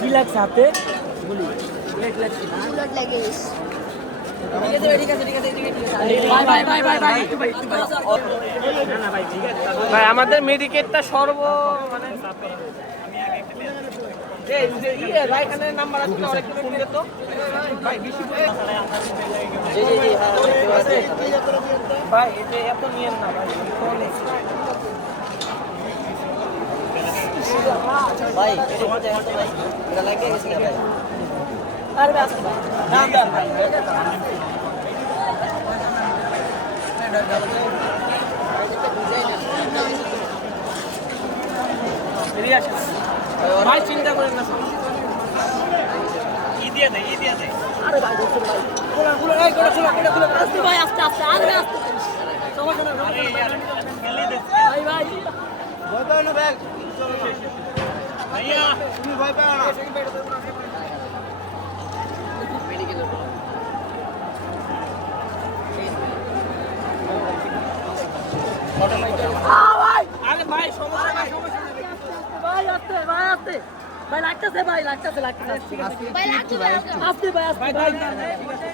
কি লাগছে হাতে বলি বুলেট লাগে ভাই আমাদের মেডিকেটটা সর্ব মানে নাম্বার আছে না একটু ফোন দিলে তো ভাই বেশি ভাই এটা এত নিয়েন না ভাই ভাই এটা মজা হতো ভাই এটা লাগে গেছে না ভাই আরে ভাই আসতে দাম দাম ভাই ভাই চিন্তা করেন না ই দিয়ে দে আরে ভাই বলছেন ভাই গুলো এই গুলো আস্তে ভাই আস্তে আরে আস্তে সমস্যা না আরে यार গেলে দে ভাই ভয় পাও না ব্যাগ ভাইয়া তুমি ভয় পাও না আরে ভাই সমস্যা নাই ভাই আস্তে ভাই লাগতেছে ভাই লাগতেছে ভাই লাগছে ভাই আস্তে ভাই